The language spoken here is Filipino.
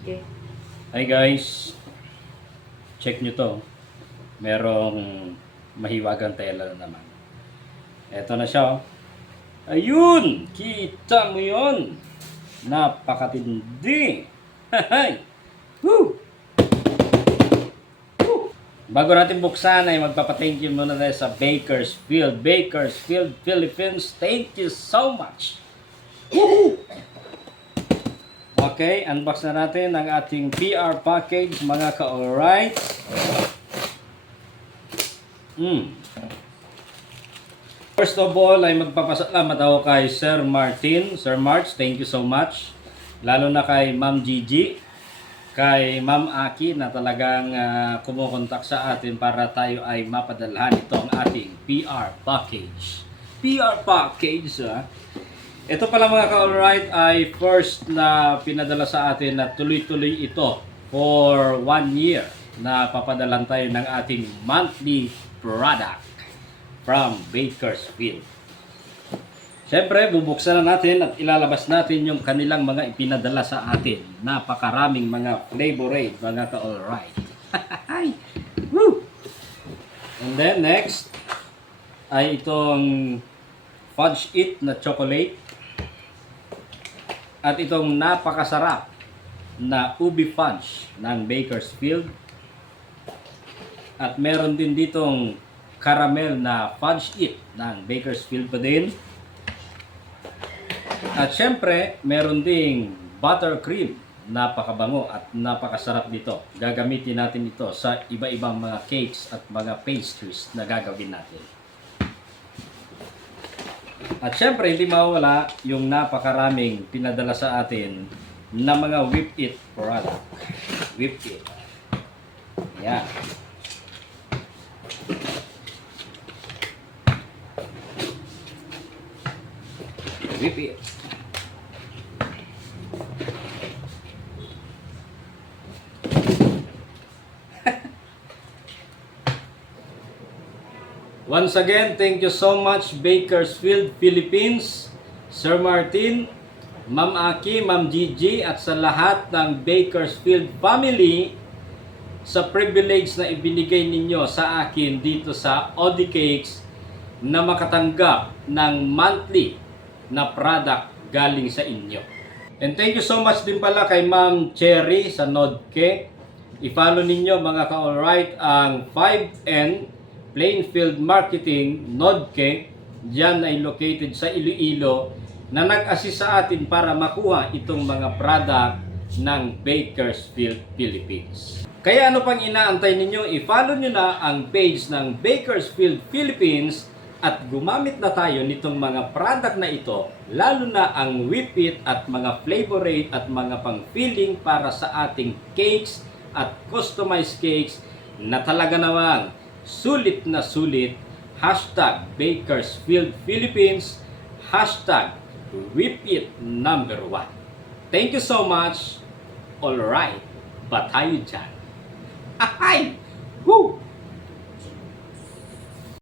Okay. Hi guys, check nyo to. Merong mahiwagang tela na naman. Eto na siya. Ayun! Kita mo yon. Napakatindi. Hay! Woo! Woo! Bago natin buksan ay magpapa-thank you muna tayo sa Bakersfield. Bakersfield, Philippines. Thank you so much. Woo! Okay, unbox na natin ang ating PR package, mga ka-alright. First of all, ay magpapasalamat ako kay Sir Martin. Sir March, thank you so much. Lalo na kay Ma'am Gigi, kay Ma'am Aki na talagang kumukontak sa atin para tayo ay mapadalhan itong ating PR package. PR package, Ito pala mga ka-alright ay first na pinadala sa atin na tuloy-tuloy ito for 1 year na papadalan tayo ng ating monthly product from Bakersfield. Siyempre, bubuksan na natin at ilalabas natin yung kanilang mga ipinadala sa atin. Napakaraming mga flavorade, mga ka-alright. Woo! And then next ay itong Fudge It na chocolate. At itong napakasarap na ubi fudge ng Bakersfield. At meron din ditong caramel na fudge it ng Bakersfield pa din. At syempre, meron ding buttercream. Napakabango at napakasarap dito. Gagamitin natin ito sa iba-ibang mga cakes at mga pastries na gagawin natin. At syempre, hindi mawala yung napakaraming pinadala sa atin na mga Whip It product. Whip It. Yan. Whip It. Once again, thank you so much Bakersfield, Philippines, Sir Martin, Ma'am Aki, Ma'am Gigi at sa lahat ng Bakersfield family sa privilege na ibinigay ninyo sa akin dito sa Odi Cakes na makatanggap ng monthly na product galing sa inyo. And thank you so much din pala kay Ma'am Cherry sa Nodke. I-follow ninyo mga ka-alright ang 5N Plainfield Marketing, Nodke, diyan ay located sa Iloilo, na nag-assist sa atin para makuha itong mga product ng Bakersfield, Philippines. Kaya ano pang inaantay ninyo? I-follow nyo na ang page ng Bakersfield, Philippines at gumamit na tayo nitong mga product na ito, lalo na ang Whip It at mga flavorade at mga pang-filling para sa ating cakes at customized cakes na talaga namang sulit na sulit. Hashtag Bakersfield Philippines, hashtag Whip It #1. Thank you so much. Alright, batayo dyan. Ahay! Woo!